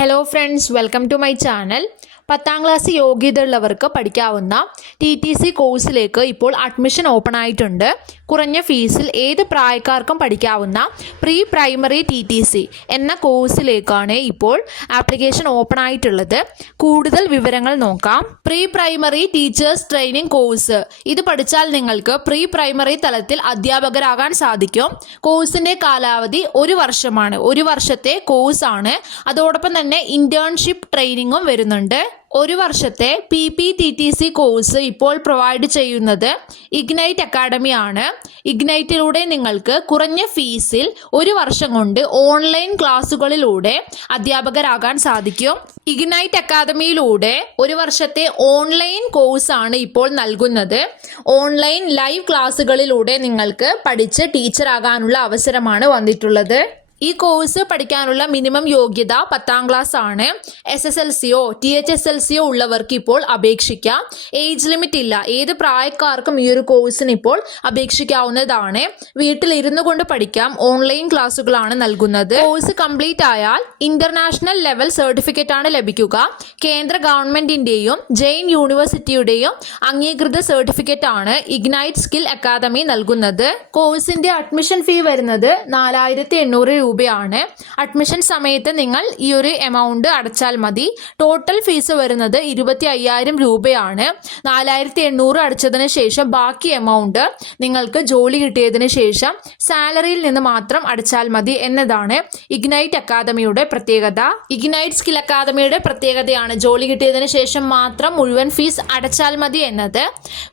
Hello friends welcome to my channel പത്താം class യോഗ്യത ഉള്ളവർക്ക് പഠിക്കാവുന്ന ടി ടി സി കോഴ്സിലേക്ക് ഇപ്പോൾ അഡ്മിഷൻ ഓപ്പൺ ആയിട്ടുണ്ട്. കുറഞ്ഞ ഫീസിൽ ഏത് പ്രായക്കാർക്കും പഠിക്കാവുന്ന pre primary T T C എന്ന കോഴ്സിലേക്കാണ് ഇപ്പോൾ ആപ്ലിക്കേഷൻ ഓപ്പൺ ആയിട്ടുള്ളത്. കൂടുതൽ വിവരങ്ങൾ നോക്കാം. Pre primary teachers training course ഇത് പഠിച്ചാൽ നിങ്ങൾക്ക് പ്രീ പ്രൈമറി തലത്തിൽ അധ്യാപകരാകാൻ സാധിക്കും. കോഴ്സിന്റെ കാലാവധി ഒരു വർഷമാണ്. ഒരു വർഷത്തെ കോഴ്സാണ് അതോടൊപ്പം തന്നെ ഇന്റേൺഷിപ്പ് ട്രെയിനിങ്ങും വരുന്നുണ്ട്. ഒരു വർഷത്തെ P P T T C course ഇപ്പോൾ പ്രൊവൈഡ് ചെയ്യുന്നത് ഇഗ്നൈറ്റ് അക്കാഡമി ആണ്. ഇഗ്നൈറ്റിലൂടെ നിങ്ങൾക്ക് കുറഞ്ഞ ഫീസിൽ ഒരു വർഷം കൊണ്ട് ഓൺലൈൻ ക്ലാസ്സുകളിലൂടെ അധ്യാപകരാകാൻ സാധിക്കും. ഇഗ്നൈറ്റ് അക്കാദമിയിലൂടെ ഒരു വർഷത്തെ ഓൺലൈൻ കോഴ്സാണ് ഇപ്പോൾ നൽകുന്നത്. ഓൺലൈൻ ലൈവ് ക്ലാസ്സുകളിലൂടെ നിങ്ങൾക്ക് പഠിച്ച് ടീച്ചറാകാനുള്ള അവസരമാണ് വന്നിട്ടുള്ളത്. ഈ കോഴ്സ് പഠിക്കാനുള്ള മിനിമം യോഗ്യത പത്താം ക്ലാസ് ആണ്. എസ് എസ് എൽ സിയോ ടി എച്ച് എസ് എൽ സിയോ ഉള്ളവർക്ക് ഇപ്പോൾ അപേക്ഷിക്കാം. ഏജ് ലിമിറ്റ് ഇല്ല. ഏത് പ്രായക്കാർക്കും ഈ ഒരു കോഴ്സിന് ഇപ്പോൾ അപേക്ഷിക്കാവുന്നതാണ്. വീട്ടിൽ ഇരുന്നു കൊണ്ട് പഠിക്കാം. ഓൺലൈൻ ക്ലാസ്സുകളാണ് നൽകുന്നത്. കോഴ്സ് കംപ്ലീറ്റ് ആയാൽ ഇന്റർനാഷണൽ ലെവൽ സർട്ടിഫിക്കറ്റ് ആണ് ലഭിക്കുക. കേന്ദ്ര ഗവൺമെന്റിന്റെയും ജെയിൻ യൂണിവേഴ്സിറ്റിയുടെയും അംഗീകൃത സർട്ടിഫിക്കറ്റ് ആണ് ഇഗ്നൈറ്റ് സ്കിൽ അക്കാദമി നൽകുന്നത്. കോഴ്സിന്റെ അഡ്മിഷൻ ഫീ വരുന്നത് നാലായിരത്തി എണ്ണൂറ് രൂപയാണ്. അഡ്മിഷൻ സമയത്ത് നിങ്ങൾ ഈ ഒരു എമൗണ്ട് അടച്ചാൽ മതി. ടോട്ടൽ ഫീസ് വരുന്നത് ഇരുപത്തി അയ്യായിരം രൂപയാണ്. നാലായിരത്തി എണ്ണൂറ് അടച്ചതിന് ശേഷം ബാക്കി എമൗണ്ട് നിങ്ങൾക്ക് ജോലി കിട്ടിയതിന് ശേഷം സാലറിയിൽ നിന്ന് മാത്രം അടച്ചാൽ മതി എന്നതാണ് ഇഗ്നൈറ്റ് അക്കാദമിയുടെ പ്രത്യേകത. ഇഗ്നൈറ്റ് സ്കിൽ അക്കാദമിയുടെ പ്രത്യേകതയാണ് ജോലി കിട്ടിയതിന് ശേഷം മാത്രം മുഴുവൻ ഫീസ് അടച്ചാൽ മതി എന്നത്.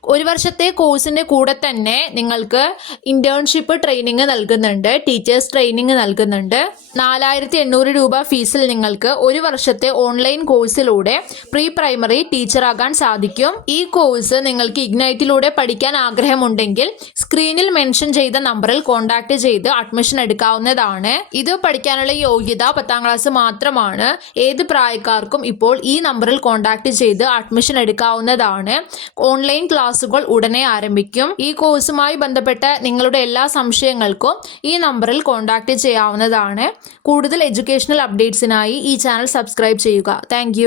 ഒരു വർഷത്തെ കോഴ്സിന്റെ കൂടെ തന്നെ നിങ്ങൾക്ക് ഇന്റേൺഷിപ്പ് ട്രെയിനിങ് നൽകുന്നുണ്ട്. ടീച്ചേഴ്സ് ട്രെയിനിങ് നൽകുന്നുണ്ട്. നാലായിരത്തി എണ്ണൂറ് രൂപ ഫീസിൽ നിങ്ങൾക്ക് ഒരു വർഷത്തെ ഓൺലൈൻ കോഴ്സിലൂടെ പ്രീ പ്രൈമറി ടീച്ചറാകാൻ സാധിക്കും. ഈ കോഴ്സ് നിങ്ങൾക്ക് ഇഗ്നൈറ്റിലൂടെ പഠിക്കാൻ ആഗ്രഹമുണ്ടെങ്കിൽ സ്ക്രീനിൽ മെൻഷൻ ചെയ്ത നമ്പറിൽ കോൺടാക്ട് ചെയ്ത് അഡ്മിഷൻ എടുക്കാവുന്നതാണ്. ഇത് പഠിക്കാനുള്ള യോഗ്യത പത്താം ക്ലാസ് മാത്രമാണ്. ഏത് പ്രായക്കാർക്കും ഇപ്പോൾ ഈ നമ്പറിൽ കോൺടാക്ട് ചെയ്ത് അഡ്മിഷൻ എടുക്കാവുന്നതാണ്. ഓൺലൈൻ ക്ലാസുകൾ ഉടനെ ആരംഭിക്കും. ഈ കോഴ്സുമായി ബന്ധപ്പെട്ട നിങ്ങളുടെ എല്ലാ സംശയങ്ങൾക്കും ഈ നമ്പറിൽ കോൺടാക്ട് ചെയ്യാവുന്നതാണ് കൂടുതൽ എഡ്യൂക്കേഷണൽ അപ്ഡേറ്റ്സിനായി ഈ ചാനൽ സബ്സ്ക്രൈബ് ചെയ്യുക. താങ്ക്